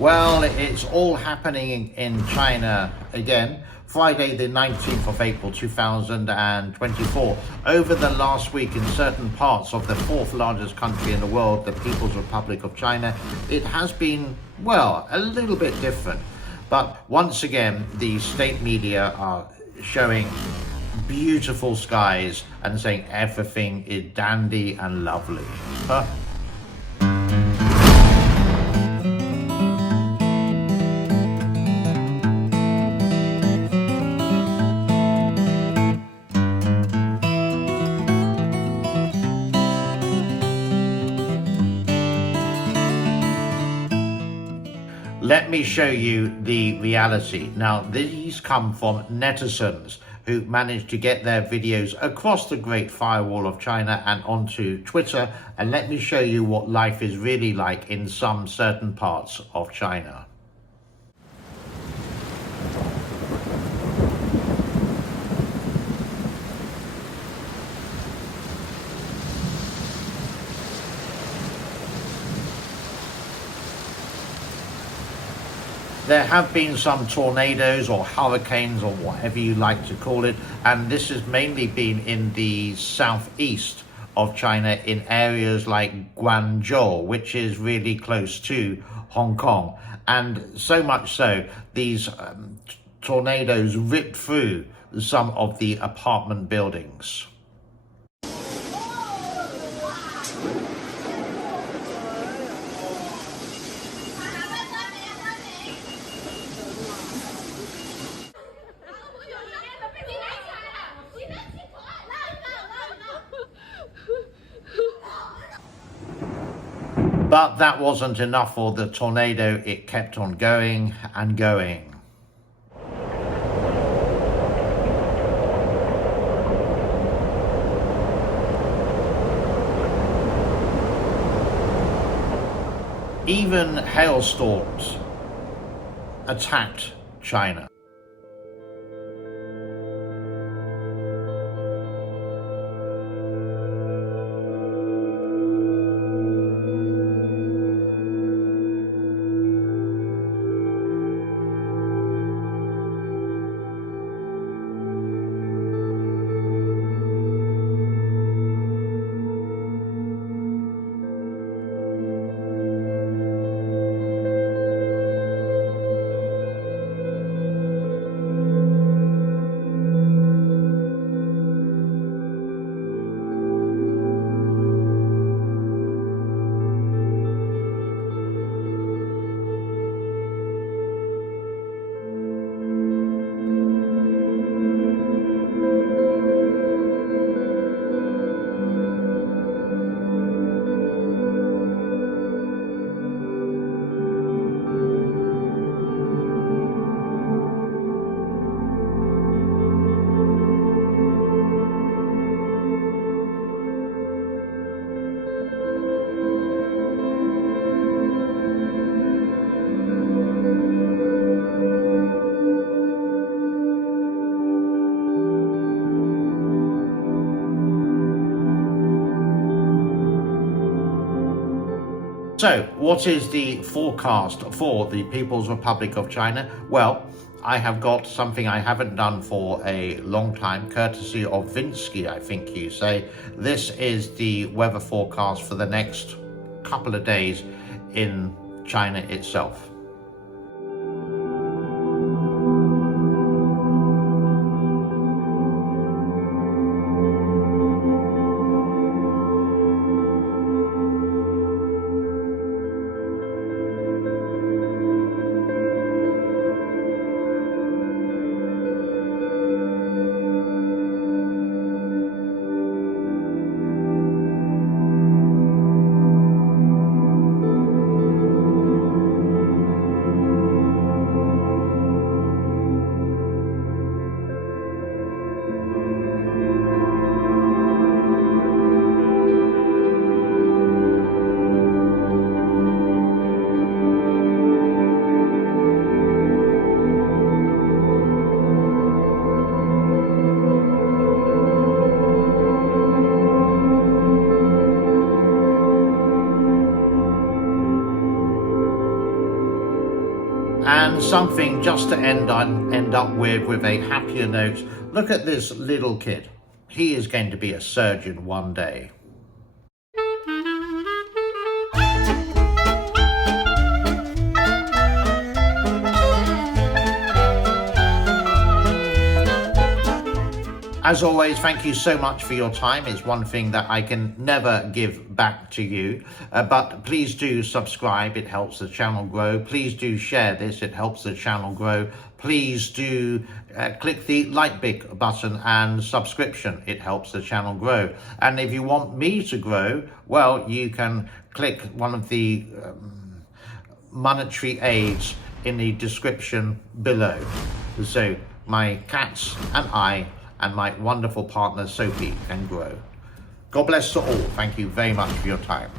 Well, it's all happening in China again. Friday, the 19th of April 2024. Over the last week, in certain parts of the fourth largest country in the world, the People's Republic of China, it has been, well, a little bit different. But once again, the state media are showing beautiful skies and saying everything is dandy and lovely. Huh? Let me show you the reality. Now, these come from netizens who managed to get their videos across the Great Firewall of China and onto Twitter. And let me show you what life is really like in some certain parts of China. There have been some tornadoes or hurricanes or whatever you like to call it, and this has mainly been in the southeast of China in areas like Guangzhou, which is really close to Hong Kong. And so much so, these tornadoes ripped through some of the apartment buildings. But that wasn't enough for the tornado. It kept on going and going. Even hailstorms attacked China. So, what is the forecast for the People's Republic of China? Well, I have got something I haven't done for a long time, courtesy of Vinsky, I think you say. This is the weather forecast for the next couple of days in China itself. And something just to end up with a happier note. Look at this little kid. He is going to be a surgeon one day. As always, thank you so much for your time. It's one thing that I can never give back to you. But please do subscribe. It helps the channel grow. Please do share this. It helps the channel grow. Please do click the like big button and subscription. It helps the channel grow. And if you want me to grow, well, you can click one of the monetary aids in the description below. So my cats and I and my wonderful partner Sophie can grow. God bless to all. Thank you very much for your time.